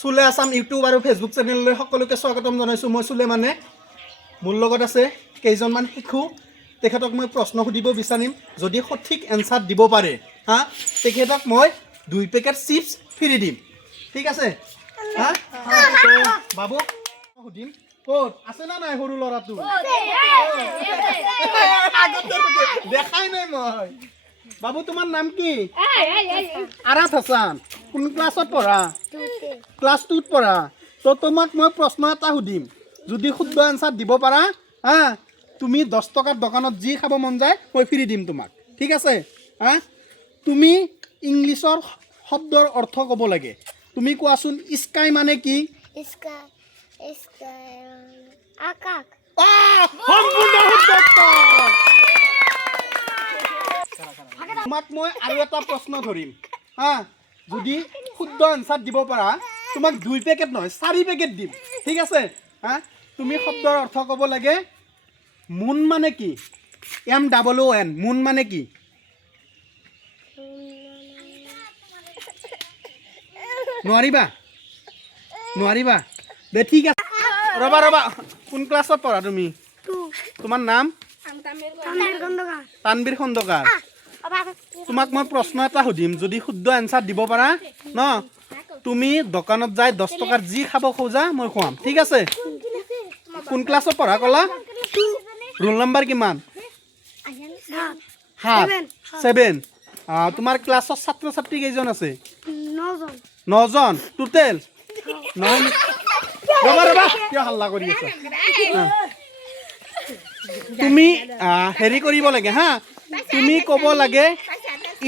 চুলে আছাম ইউটিউব আৰু ফেচবুক চেনেললৈ সকলোকে স্বাগতম জনাইছোঁ। মই চুলে মানে মোৰ লগত আছে কেইজনমান শিশু। তেখেতক মই প্ৰশ্ন সুধিব বিচাৰিম। যদি সঠিক এনচাৰ দিব পাৰে তেখেতক মই 2 পেকেট চিপছ ফ্ৰী দিম। ঠিক আছে বাবু সুধিম ক'ত আছে না নাই সৰু ল'ৰাটো? দেখাই নাই মই। বাবু তোমাৰ নাম কি? আৰাফ হাছান। কোন ক্লাছত পঢ়া? ক্লাছ 2ত পঢ়া। তো তোমাক মই প্ৰশ্ন এটা সুধিম, যদি শুদ্ধ এনচাৰ দিব পাৰা তুমি 10 টকাৰ দোকানত যি খাব মন যায় মই ফ্ৰী দিম তোমাক। ঠিক আছে তুমি ইংলিছৰ শব্দৰ অৰ্থ ক'ব লাগে। তুমি কোৱাচোন স্কাই মানে কি? আকাশ। সম্পূৰ্ণ শুদ্ধ উত্তৰ। তোমাক মই আৰু এটা প্ৰশ্ন ধৰিম যদি শুদ্ধ এনচাৰ দিব পাৰা তোমাক 2 পেকেট নহয় 4 পেকেট দিম। ঠিক আছে তুমি শব্দৰ অৰ্থ ক'ব লাগে। মুন মানে কি? MOON মুন মানে কি? নোৱাৰিবা দে ঠিক আছে। ৰবা কোন ক্লাছত পঢ়া তুমি? তোমাৰ নাম? তানবীৰ খন্দকাৰ। তোমাক মই প্ৰশ্ন এটা সুধিম, যদি শুদ্ধ এনচাৰ দিব পাৰা তুমি দোকানত যাই 10 টকাৰ যি খাব খোজা মই খুৱাম। ঠিক আছে কোন ক্লাছত পঢ়া ক'লা? ৰোল নম্বৰ কিমান? 7। তোমাৰ ক্লাছত ছাত্ৰ ছাত্ৰী কেইজন আছে? 9 জন টোটেল। ৰবা কিয় হাল্লা কৰি আছা? তুমি হেৰি কৰিব লাগে তুমি ক'ব লাগে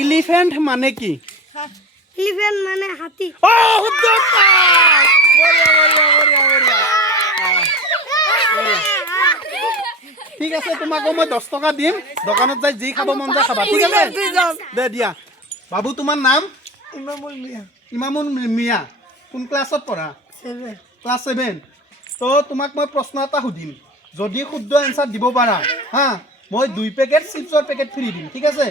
এলিফেণ্ট মানে কি? এলিফেণ্ট মানে হাতী। ঠিক আছে তোমাকো মই 10 টকা দিম, দোকানত যাই যি খাব মন যায় খাবা। ঠিক আছে দে দিয়া। বাবু তোমাৰ নাম? ইমামুল মিয়া। কোন ক্লাছত পঢ়া? ক্লাছ 7। তো তোমাক মই প্ৰশ্ন এটা সুধিম, যদি শুদ্ধ এনচাৰ দিব পাৰা মই 2 পেকেট চিপছৰ পেকেট ফ্ৰী দিম। ঠিক আছে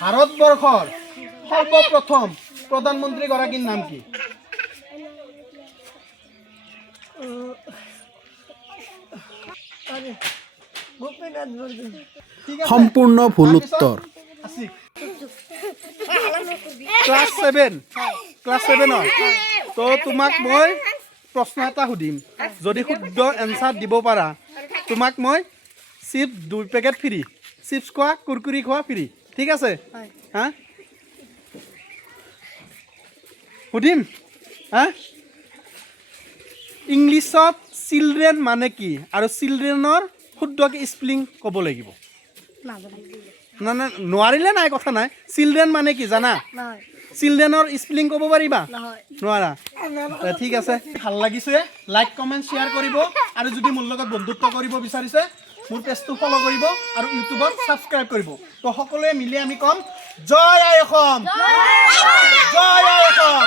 ভাৰতবৰ্ষৰ সৰ্বপ্ৰথম প্ৰধানমন্ত্ৰীগৰাকীৰ নাম কি? সম্পূৰ্ণ ভুল উত্তৰ। ক্লাছ 7 তো তোমাক মই প্ৰশ্ন এটা সুধিম, যদি শুদ্ধ এনচাৰ দিব পাৰা তোমাক মই চিপছ 2 পেকেট ফ্ৰী। চিপছ খোৱা কুৰকুৰি খোৱা ফ্ৰী। ঠিক আছে সুধিম ইংলিছত চিলড্ৰেন মানে কি আৰু চিলড্ৰেনৰ শুদ্ধকৈ স্পেলিং ক'ব লাগিব। নোৱাৰিলে নাই কথা নাই। চিলড্ৰেন মানে কি জানা? চিলড্ৰেনৰ স্পেলিং ক'ব পাৰিবা? নোৱাৰা। ঠিক আছে ভাল লাগিছে। লাইক কমেণ্ট শ্বেয়াৰ কৰিব আৰু যদি মোৰ লগত বন্ধুত্ব কৰিব বিচাৰিছে মোৰ পেজটো ফ'ল' কৰিব আৰু ইউটিউবত ছাবস্ক্ৰাইব কৰিব। তো সকলোৱে মিলি আমি ক'ম জয় আই অসম, জয় আই অসম।